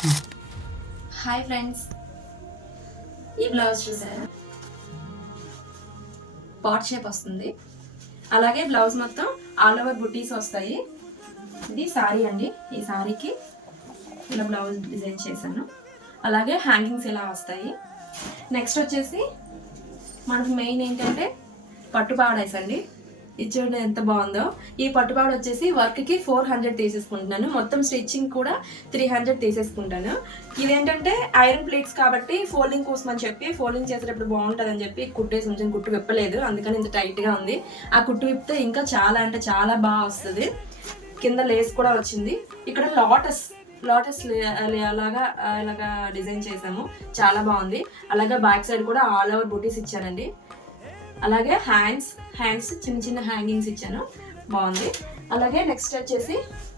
Hi friends, ఈ blouse చూసారా? Pot shape వస్తుంది. అలాగే బ్లౌజ్ మొత్తం ఆల్ ఓవర్ బుటీస్ వస్తాయి. ఇది సారీ అండి. ఈ సారీకి ఇలా బ్లౌజ్ డిజైన్ చేశాను. అలాగే హ్యాంగింగ్స్ ఇలా వస్తాయి. నెక్స్ట్ వచ్చేసి మనకు మెయిన్ ఏంటంటే పట్టు పావడైస్ అండి. ఇది చూడండి ఎంత బాగుందో. ఈ పట్టుపాడు వచ్చేసి వర్క్కి 400 తీసేసుకుంటున్నాను. మొత్తం స్టిచ్చింగ్ కూడా 300 తీసేసుకుంటాను. ఇదేంటంటే ఐరన్ ప్లేట్స్ కాబట్టి ఫోల్డింగ్ కోసం అని చెప్పి ఫోల్డింగ్ చేసేటప్పుడు బాగుంటుంది అని చెప్పి కుట్టేసి ఉంచాను. కుట్టు విప్పలేదు, అందుకని ఇంత టైట్గా ఉంది. ఆ కుట్టు విప్పితే ఇంకా చాలా అంటే చాలా బాగా వస్తుంది. కింద లేస్ కూడా వచ్చింది. ఇక్కడ లాటస్ అలాగా డిజైన్ చేసాము, చాలా బాగుంది. అలాగే బ్యాక్ సైడ్ కూడా ఆల్ ఓవర్ బూటీస్ ఇచ్చానండి. అలాగే హ్యాండ్స్ చిన్న చిన్న హ్యాంగింగ్స్ ఇచ్చాను, బాగుంది. అలాగే నెక్స్ట్ వచ్చేసి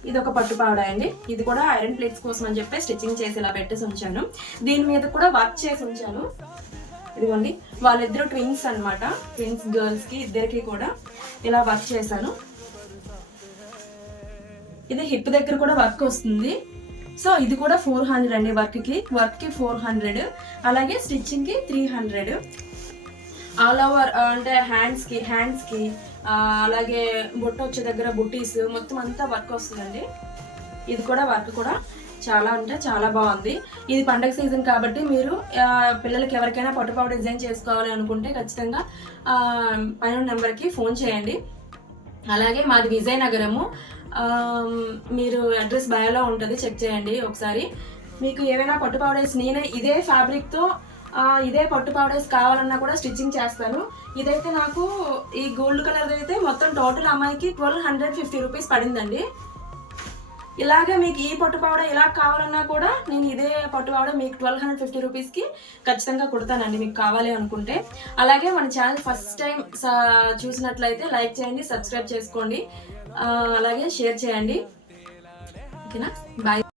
ఇది ఒక పట్టు పావడా అండి. ఇది కూడా ఐరన్ ప్లేట్స్ కోసం అని చెప్పి స్టిచ్చింగ్ చేసి ఇలా పెట్టేసి ఉంచాను. దీని మీద కూడా వర్క్ చేసి ఉంచాను. ఇదిగోండి, వాళ్ళిద్దరు ట్విన్స్ అనమాట. ట్విన్స్ గర్ల్స్కి ఇద్దరికి కూడా ఇలా వర్క్ చేశాను. ఇది హిప్ దగ్గర కూడా వర్క్ వస్తుంది. సో ఇది కూడా 400 అండి. వర్క్కి 400, అలాగే స్టిచ్చింగ్కి 300. ఆల్ ఓవర్ అంటే హ్యాండ్స్కి అలాగే బొట్ట వచ్చే దగ్గర బుటీస్ మొత్తం అంతా వర్క్ వస్తుందండి. ఇది కూడా వర్క్ కూడా చాలా అంటే చాలా బాగుంది. ఇది పండగ సీజన్ కాబట్టి మీరు పిల్లలకి ఎవరికైనా పట్టుపావు డిజైన్ చేసుకోవాలి అనుకుంటే ఖచ్చితంగా పైన నెంబర్కి ఫోన్ చేయండి. అలాగే మాది విజయనగరము. మీరు అడ్రస్ బయోలో ఉంటుంది, చెక్ చేయండి ఒకసారి. మీకు ఏవైనా పట్టుపావడేస్ నేనే ఇదే ఫ్యాబ్రిక్తో ఇదే పట్టు పౌడర్స్ కావాలన్నా కూడా స్టిచ్చింగ్ చేస్తాను. ఇదైతే నాకు ఈ గోల్డ్ కలర్ అయితే మొత్తం టోటల్ అమ్మాయికి 1250 రూపీస్ పడిందండి. ఇలాగే మీకు ఈ పట్టు పౌడర్ ఇలా కావాలన్నా కూడా నేను ఇదే పట్టు పౌడర్ మీకు 1250 రూపీస్కి ఖచ్చితంగా కుడతానండి, మీకు కావాలి అనుకుంటే. అలాగే మన ఛానల్ ఫస్ట్ టైం చూసినట్లయితే లైక్ చేయండి, సబ్స్క్రైబ్ చేసుకోండి, అలాగే షేర్ చేయండి. ఓకేనా? బాయ్.